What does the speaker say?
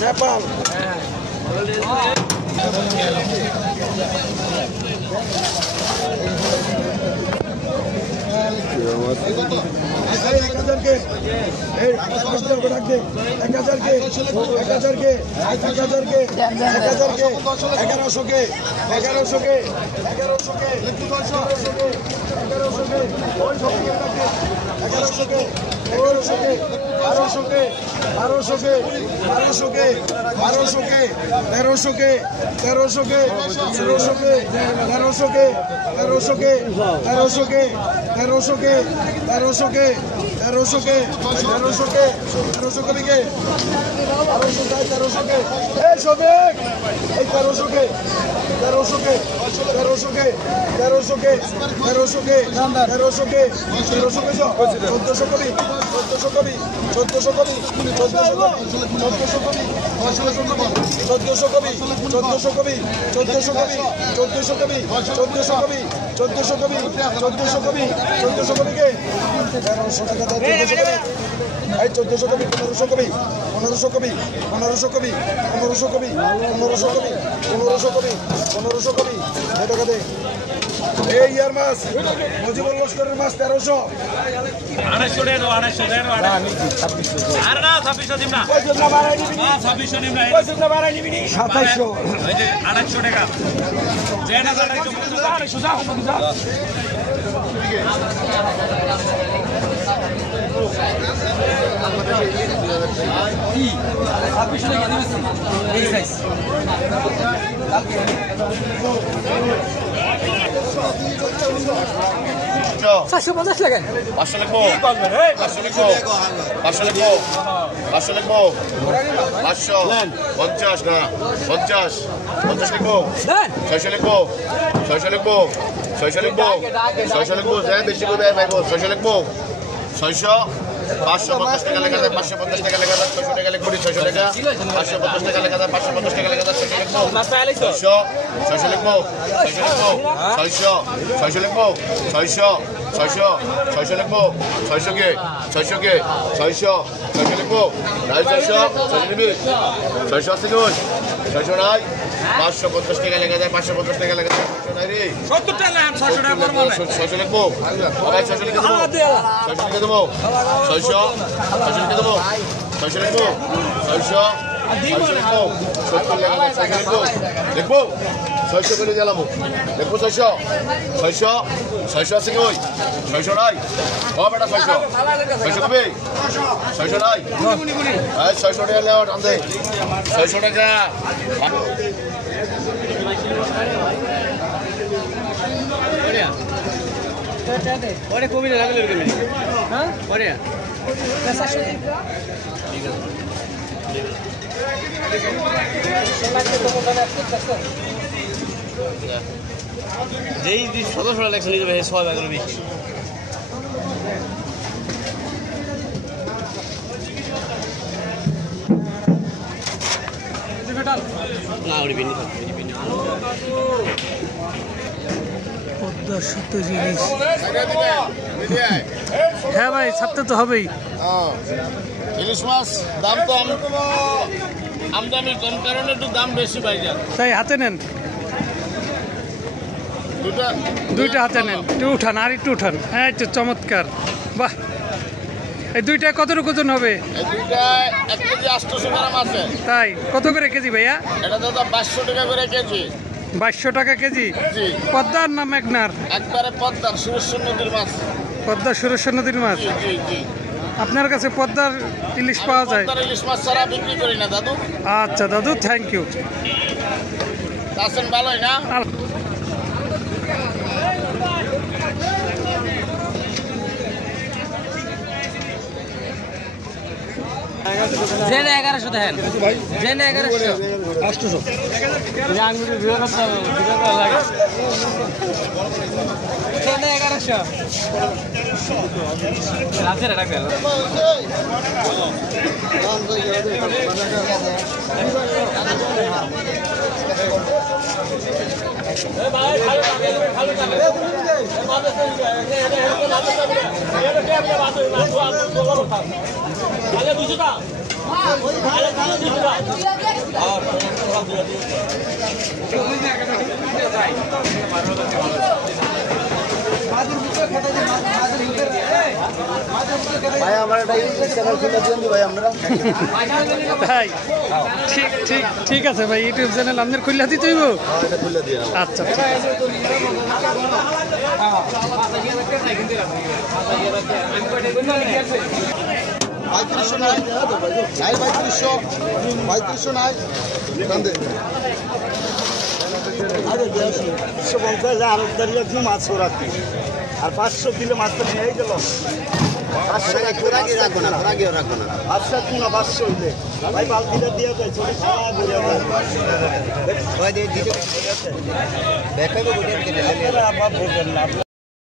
नेपाल মুজিবুর লস্করের মাছ 1300 450 টাকা 500 লিখবো 500 লিখবো 500 লিখবো 500 লিখবো 550 না 50 50 লিখবো 600 লিখবো 600 লিখবো 600 লিখবো 600 লিখবো যাই বেশি করে ভাই 600 লিখবো 600 550 টাকা লেখা যায় 550 টাকা লেখা যায় 600 টাকা লিখবো 600 টাকা 550 টাকা লেখা যায় 550 টাকা লেখা যায় 600 লিখবো 600 লিখবো 600 লিখবো 600 কে 600 লিখবো 600 নিবি 600 আছে কই 600 নাই 550 টাকা লেখা যায় 550 টাকা লেখা যায় 600 নাই রে 70 টাকা 600 টাকা পড়বে 600 লিখবো ভাই 600 লিখে দেবো 600 লিখে দেবো 600 লিখবো 600 লিখবো 70 লেখা যায় 600 লিখবো লিখবো 600 করে জ্বালাবো দেখবো 600 আছে কি ওই 600 নাই ও বেটা 600 কবে 600 নাই 600 টাকা লেও টান দে 600 টাকা ওরে কবি লাগলে হ্যাঁ ওরে যেই 1700 লেখা নিয়ে যাবে সব এগুলো বেশি না ওরে বিনি পদ্মা সত্য জিনিস হ্যাঁ ভাই ছাড়তে তো হবেই ইলিশ মাছ দাম তো আমদানি কম কারণে একটু দাম বেশি পাই যায় তাই হাতে নেন দুইটা হাতে নেন একটু উঠান আর একটু উঠান হ্যাঁ একটু চমৎকার বাহ এই দুইটা কতটুকু ওজন হবে এই দুইটা 1 কেজি 800 গ্রাম আছে তাই কত করে কেজি ভাইয়া এটা দাদা 500 টাকা করে কেজি 2200 টাকা কেজি জি পদ্মার না মেঘনার একবারে পদ্মার সুরেশ্বর নদীর মাছ পদ্মা সুরেশ্বর নদীর মাছ জি জি জি আপনার কাছে পদ্মার ইলিশ পাওয়া যায় পদ্মার ইলিশ মাছ ছাড়া বিক্রি করি না দাদু আচ্ছা দাদু থ্যাংক ইউ আছেন ভালোই না জেনে 1100 দেন জেনে 1100 800 জেনে 1100 রাতে রাখবে ভাই আমার একটা ইউটিউব চ্যানেল খুলে দিন ভাই আমরা ভাই ঠিক ঠিক ঠিক আছে ভাই ইউটিউব চ্যানেল আপনার খুললে দিতে হইব এটা খুলে দিন আচ্ছা ঠিক আছে পঁয়ত্রিশশো নাই নাই পঁয়ত্রিশশো নাই আরে 150 আরো দাঁড়িয়ে দিন মাছ রাখি আর 500 কিলো মাছ তো নিয়ে গেল 500 টাকা রাখি রাখবো না রাখিও রাখবো না আচ্ছা কোন 500 হইলে ভাই বালতিটা দিয়ে যাই ছোট সারা ঘুরে ভাই দিয়ে দিতে ব্যাকআপে গুটিয়ে দিতে